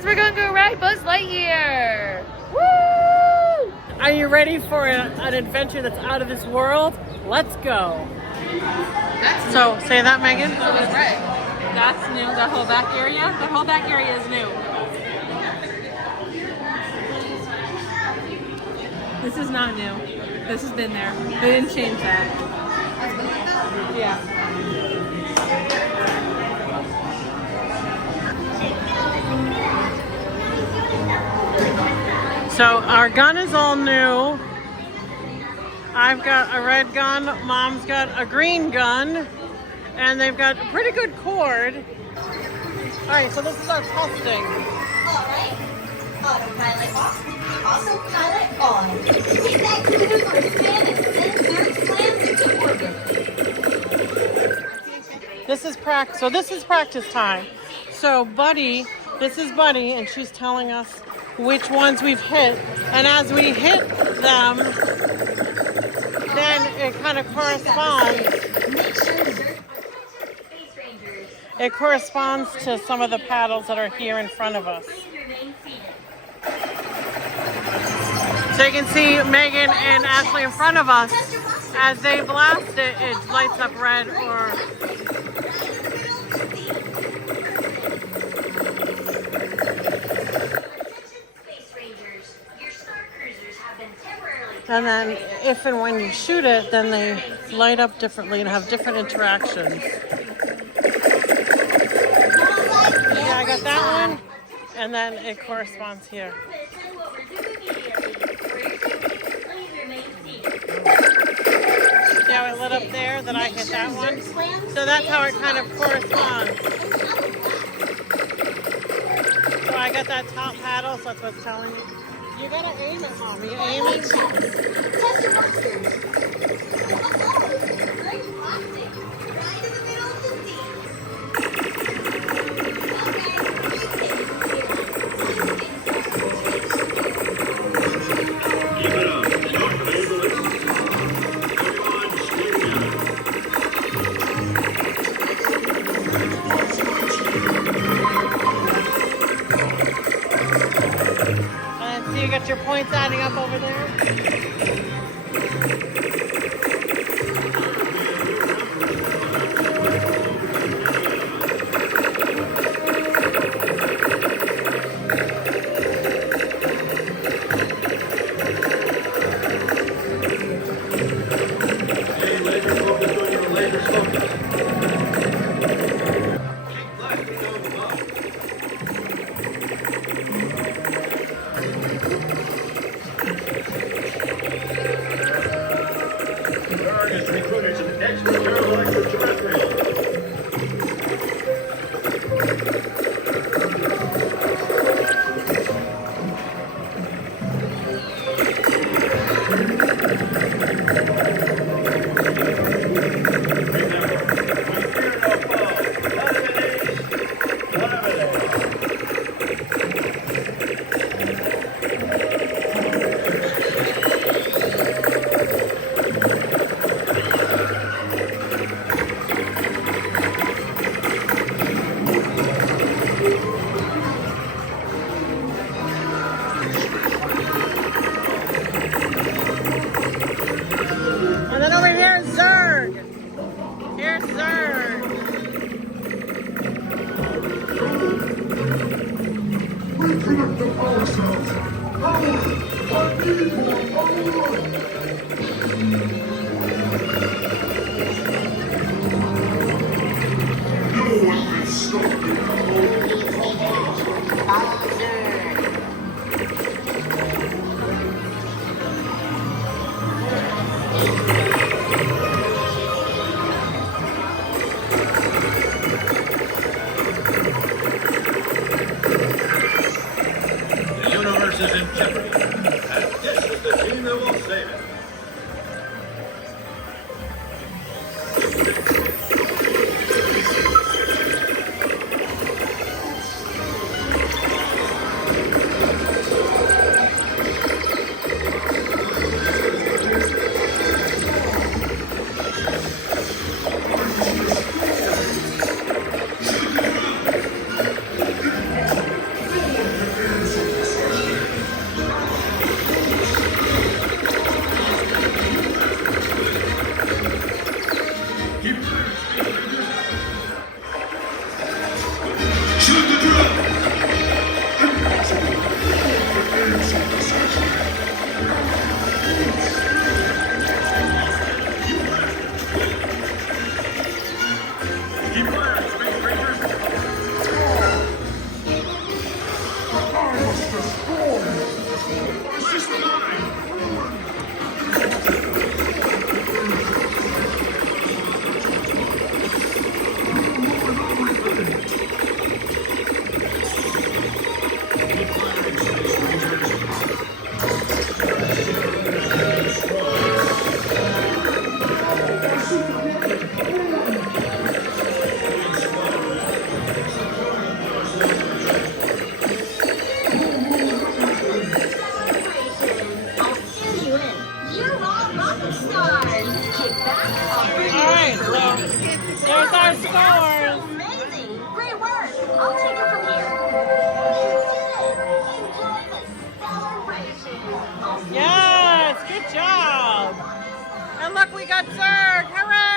guys, we're gonna go ride Buzz Lightyear. Woo! Are you ready for an adventure that's out of this world? Let's go. So, say that, Megan. So is Ray. That's new. That whole back area. That whole back area is new. This is not new. This has been there. They didn't change that. Yeah. So our gun is all new. I've got a red gun, Mom's got a green gun, and they've got a pretty good cord. Alright, so this is our testing. Alright, autopilot off, autopilot on. Keep that cruiser on span and send Zurg's plans into orbit. This is practice. So this is practice time. So Buddy, this is Buddy, and she's telling us which ones we've hit. And as we hit them, then it kind of corresponds. It corresponds to some of the paddles that are here in front of us. So you can see Megan and Ashley in front of us. As they blast it, it lights up red or... And then if and when you shoot it, then they light up differently and have different interactions. Yeah, I got that one. And then it corresponds here. See how it lit up there that I hit that one? So that's how it kind of corresponds. So I got that top paddle, so that's what it's telling me. You gotta aim it, Mom. You aiming? Test your monsters. Great plastic. Right in the middle of the sea. Keep it up. Don't label it. Everyone, stay together. So you got your points adding up over there? Stay laser focused on your laser focus. Keep blasting those bugs. Zurg has recruited some extraterrestrial extraterrestrials. Remember, we fear no foe. Whatever it is. And then over here is Zurg. Here's Zurg. Reconnect the power cells. Power! I need more power! No one can stop the power of Bowser. The universe is in jeopardy, and this is the team that will save it. I'll send you in. You're all rocket stars. Kick back, I'll bring you Alright, in for so landing. there's our scores. Amazing! Great work! I'll take it from here. You did it! Enjoy the celebration! I'll see you Yes, good job. And look, we got Zurg. Hooray!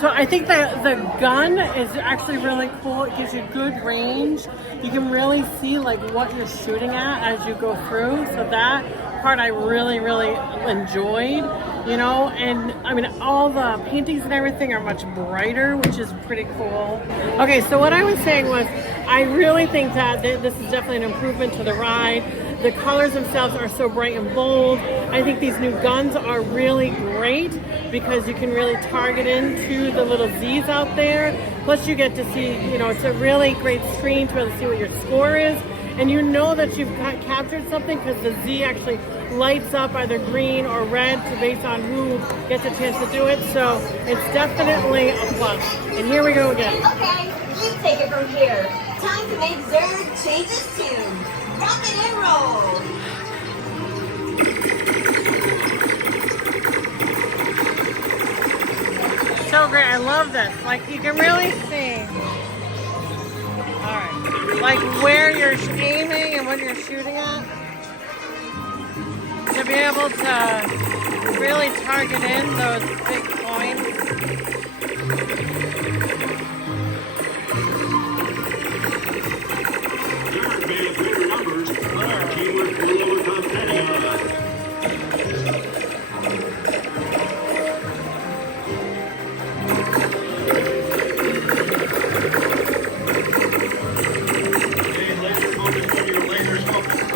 So I think that the gun is actually really cool. It gives you good range. You can really see like what you're shooting at as you go through. So that part I really, really enjoyed, you know, and I mean, all the paintings and everything are much brighter, which is pretty cool. Okay, so what I was saying was, I really think that this is definitely an improvement to the ride. The colors themselves are so bright and bold. I think these new guns are really great because you can really target into the little Z's out there. Plus you get to see, you know, it's a really great screen to be able to see what your score is. And you know that you've captured something because the Z actually lights up either green or red based on who gets a chance to do it. So it's definitely a plus. And here we go again. Okay, you take it from here. Time to make Zurg change its tune. Rock it and roll! So great, I love this. Like you can really see, all right, like where you're aiming and what you're shooting at. To be able to really target in those big points. Zurg made bigger numbers, but our teamwork will overcome any odds. Stay laser focused when your laser's focused.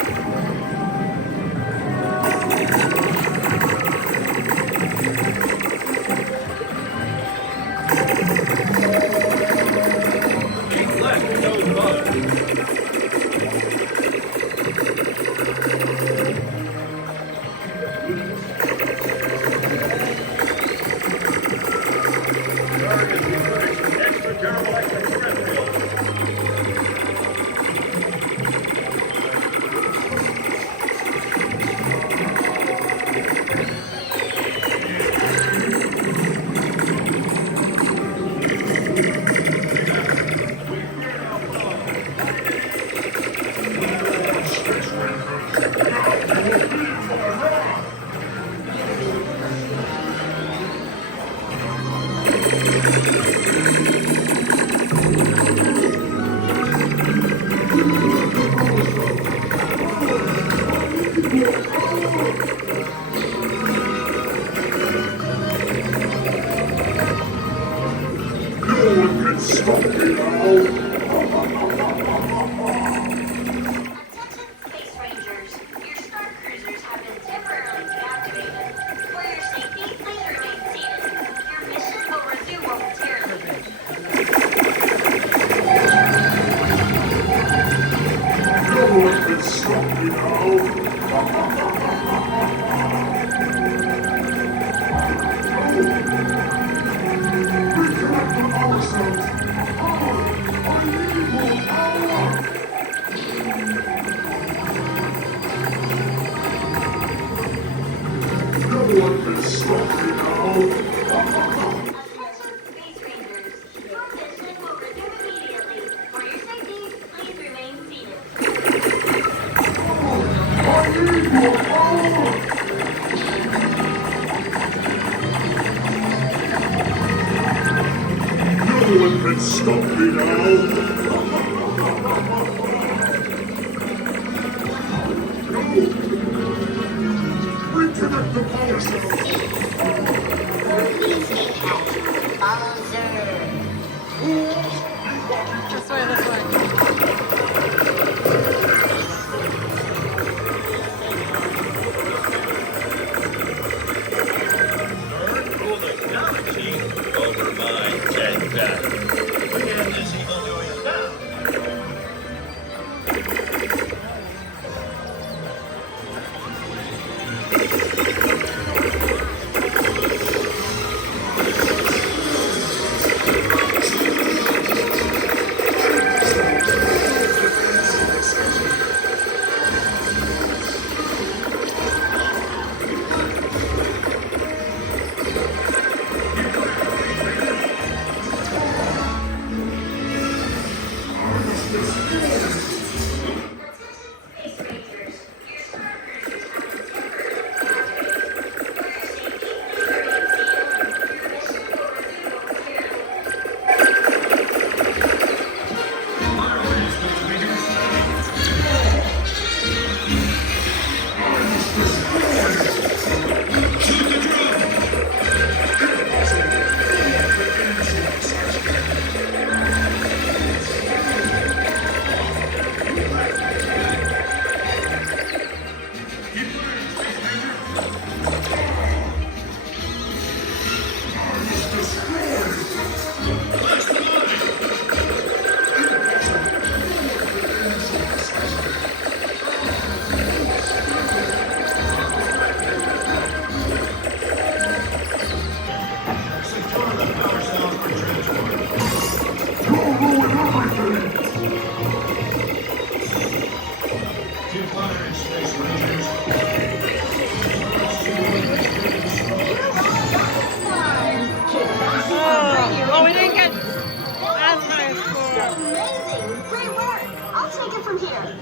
Oh, we didn't get as high a score. Amazing! Great work! I'll take it from here.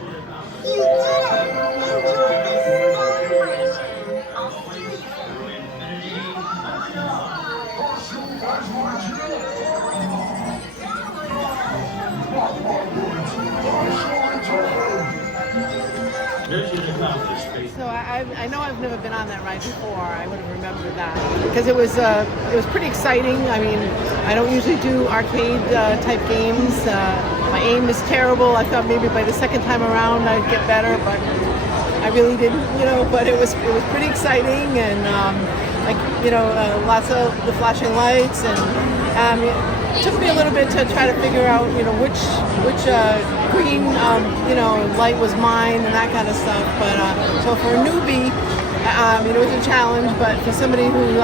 You did it! Enjoy this celebration. I'll steer you in. Mission accomplished. So I know I've never been on that ride before. I would have remembered that because it was pretty exciting. I mean, I don't usually do arcade type games. My aim is terrible. I thought maybe by the second time around I'd get better, but I really didn't. But it was pretty exciting and lots of the flashing lights and it took me a little bit to try to figure out which green light was mine and that kind of stuff. But so for a newbie, it was a challenge. But for somebody who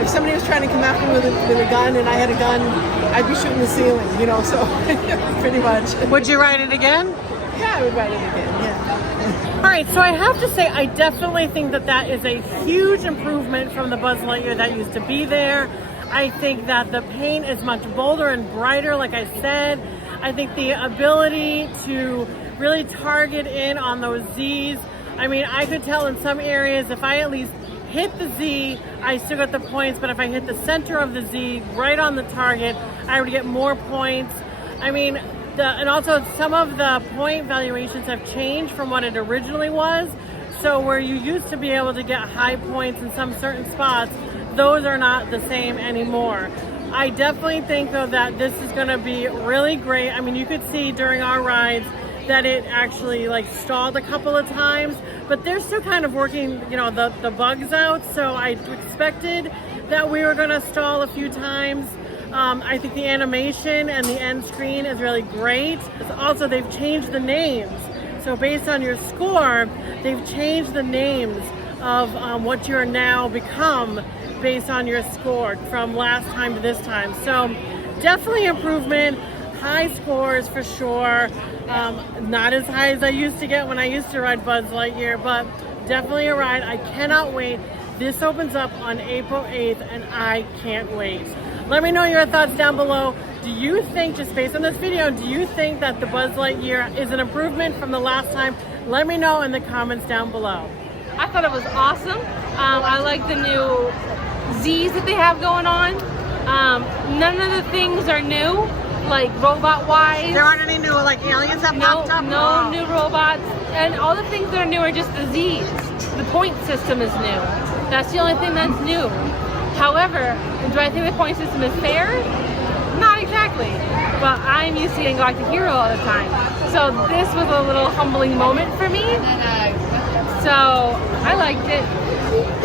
if somebody was trying to come after me with a gun and I had a gun, I'd be shooting the ceiling. So pretty much. Would you ride it again? Yeah, I would ride it again. Yeah. All right, so I have to say, I definitely think that is a huge improvement from the Buzz Lightyear that used to be there. I think that the paint is much bolder and brighter, like I said. I think the ability to really target in on those Z's. I mean, I could tell in some areas if I at least hit the Z, I still got the points, but if I hit the center of the Z right on the target, I would get more points. I mean, and also some of the point valuations have changed from what it originally was. So where you used to be able to get high points in some certain spots, those are not the same anymore. I definitely think though that this is gonna be really great. I mean, you could see during our rides that it actually stalled a couple of times, but they're still kind of working, the bugs out. So I expected that we were gonna stall a few times. I think the animation and the end screen is really great. Also, they've changed the names. So based on your score, they've changed the names of what you're now become based on your score from last time to this time. So definitely improvement, high scores for sure. Not as high as I used to get when I used to ride Buzz Lightyear, but definitely a ride. I cannot wait. This opens up on April 8th and I can't wait. Let me know your thoughts down below. Do you think, just based on this video, do you think that the Buzz Lightyear is an improvement from the last time? Let me know in the comments down below. I thought it was awesome. I like the new Z's that they have going on. None of the things are new, like robot-wise. There aren't any new aliens that popped up? No new robots. And all the things that are new are just the Z's. The point system is new. That's the only thing that's new. However, do I think the point system is fair? Not exactly. But I'm used to getting Galactic Hero all the time. So this was a little humbling moment for me. So I liked it.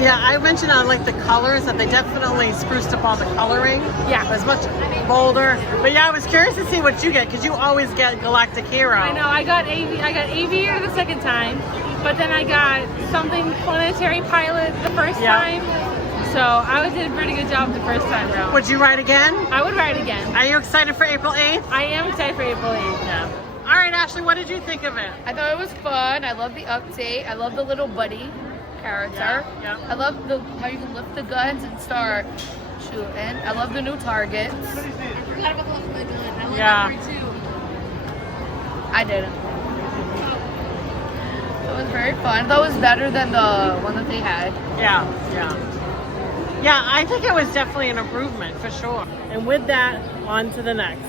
Yeah, I mentioned on the colors that they definitely spruced up all the coloring. Yeah. It was much bolder. But yeah, I was curious to see what you get because you always get Galactic Hero. I know. I got Aviator the second time, but then I got something Planetary Pilot the first time. So I did a pretty good job the first time around. Would you ride again? I would ride again. Are you excited for April 8th? I am excited for April 8th, yeah. All right, Ashley, what did you think of it? I thought it was fun. I love the update. I love the little buddy character. Yeah. I love how you can lift the guns and start shooting. I love the new targets. I forgot about the gun. I love Yeah. that part too. I didn't. It was very fun. That was better than the one that they had. Yeah, yeah. Yeah, I think it was definitely an improvement for sure. And with that, on to the next.